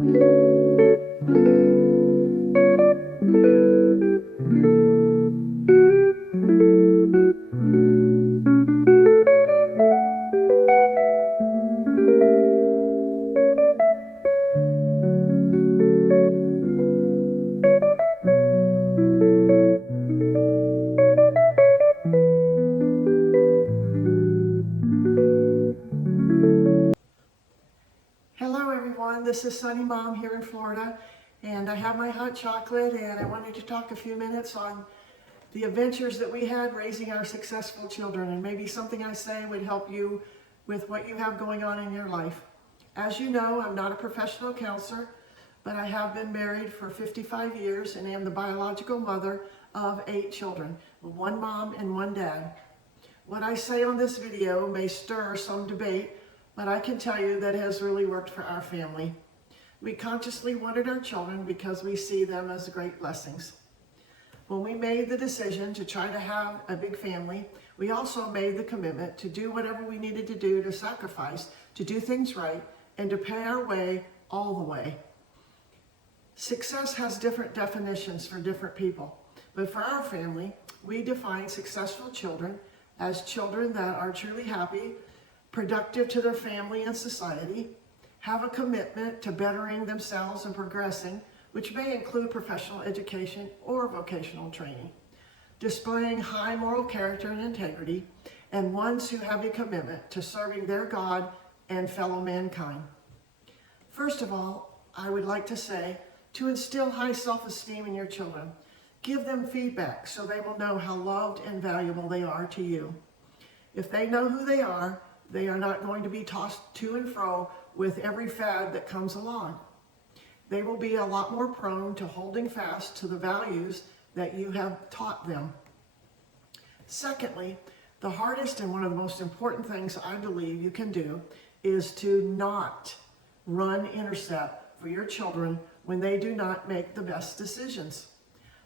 Hello everyone, this is Sunny Mom here in Florida, and I have my hot chocolate, and I wanted to talk a few minutes on the adventures that we had raising our successful children, and maybe something I say would help you with what you have going on in your life. As you know, I'm not a professional counselor, but I have been married for 55 years and am the biological mother of 8 children, 1 mom and 1 dad. What I say on this video may stir some debate, but I can tell you that it has really worked for our family. We consciously wanted our children because we see them as great blessings. When we made the decision to try to have a big family, we also made the commitment to do whatever we needed to do to sacrifice, to do things right, and to pay our way all the way. Success has different definitions for different people, but for our family, we define successful children as children that are truly happy, productive to their family and society, have a commitment to bettering themselves and progressing, which may include professional education or vocational training, displaying high moral character and integrity, and ones who have a commitment to serving their God and fellow mankind. First of all, I would like to say, to instill high self-esteem in your children, give them feedback so they will know how loved and valuable they are to you. If they know who they are not going to be tossed to and fro with every fad that comes along. They will be a lot more prone to holding fast to the values that you have taught them. Secondly, the hardest and one of the most important things I believe you can do is to not run intercept for your children when they do not make the best decisions.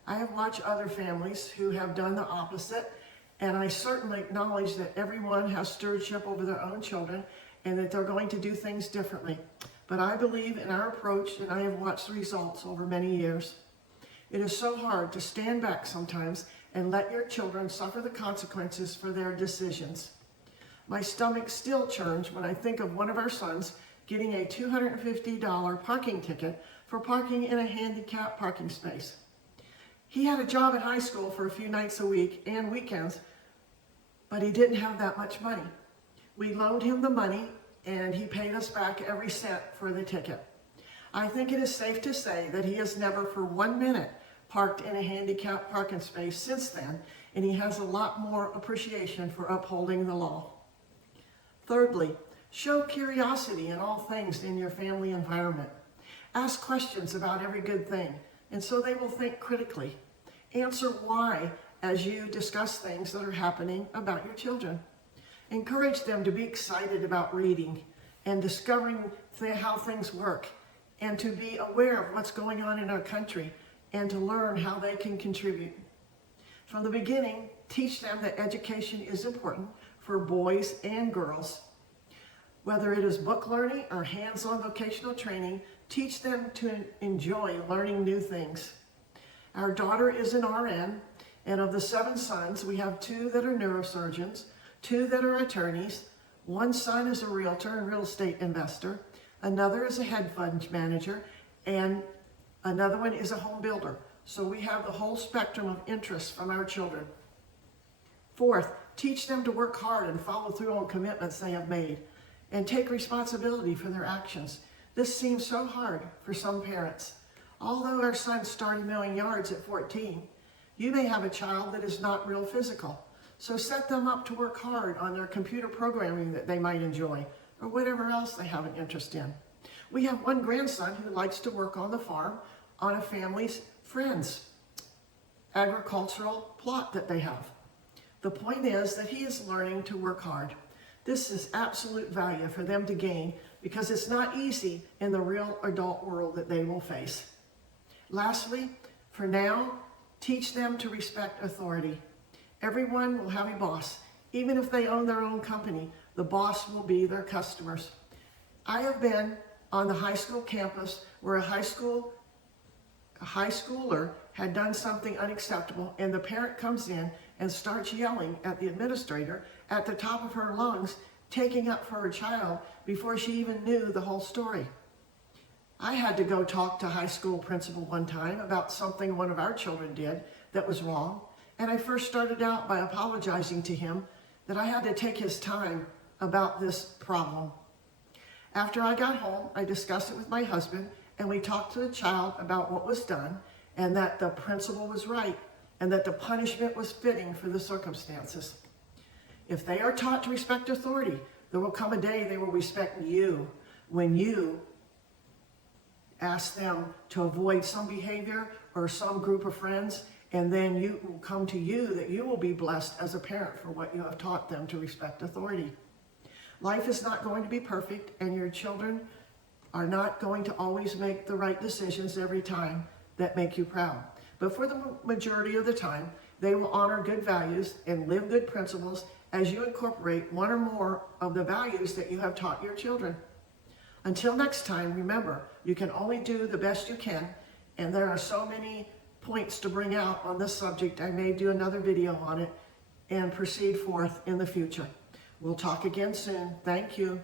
I have watched other families who have done the opposite, and I certainly acknowledge that everyone has stewardship over their own children and that they're going to do things differently. But I believe in our approach, and I have watched the results over many years. It is so hard to stand back sometimes and let your children suffer the consequences for their decisions. My stomach still churns when I think of one of our sons getting a $250 parking ticket for parking in a handicapped parking space. He had a job at high school for a few nights a week and weekends, but he didn't have that much money. We loaned him the money and he paid us back every cent for the ticket. I think it is safe to say that he has never for 1 minute parked in a handicapped parking space since then, and he has a lot more appreciation for upholding the law. Thirdly, show curiosity in all things in your family environment. Ask questions about every good thing, and so they will think critically. Answer why as you discuss things that are happening about your children. Encourage them to be excited about reading and discovering how things work, and to be aware of what's going on in our country and to learn how they can contribute. From the beginning, teach them that education is important for boys and girls. Whether it is book learning or hands-on vocational training, teach them to enjoy learning new things. Our daughter is an RN, and of the 7 sons, we have 2 that are neurosurgeons, 2 that are attorneys, 1 son is a realtor and real estate investor, another is a hedge fund manager, and another one is a home builder. So we have the whole spectrum of interests from our children. Fourth, teach them to work hard and follow through on commitments they have made and take responsibility for their actions. This seems so hard for some parents. Although our son started mowing yards at 14, you may have a child that is not real physical. So set them up to work hard on their computer programming that they might enjoy, or whatever else they have an interest in. We have 1 grandson who likes to work on the farm on a family's friend's agricultural plot that they have. The point is that he is learning to work hard. This is absolute value for them to gain because it's not easy in the real adult world that they will face. Lastly, for now, teach them to respect authority. Everyone will have a boss. Even if they own their own company, the boss will be their customers. I have been on the high school campus where a high schooler had done something unacceptable, and the parent comes in and starts yelling at the administrator at the top of her lungs, taking up for her child before she even knew the whole story. I had to go talk to high school principal one time about something one of our children did that was wrong, and I first started out by apologizing to him that I had to take his time about this problem. After I got home, I discussed it with my husband, and we talked to the child about what was done and that the principal was right and that the punishment was fitting for the circumstances. If they are taught to respect authority, there will come a day they will respect you when you ask them to avoid some behavior or some group of friends, and then you will come to you that you will be blessed as a parent for what you have taught them to respect authority. Life is not going to be perfect, and your children are not going to always make the right decisions every time that make you proud. But for the majority of the time, they will honor good values and live good principles as you incorporate one or more of the values that you have taught your children. Until next time, remember, you can only do the best you can, and there are so many points to bring out on this subject. I may do another video on it and proceed forth in the future. We'll talk again soon. Thank you.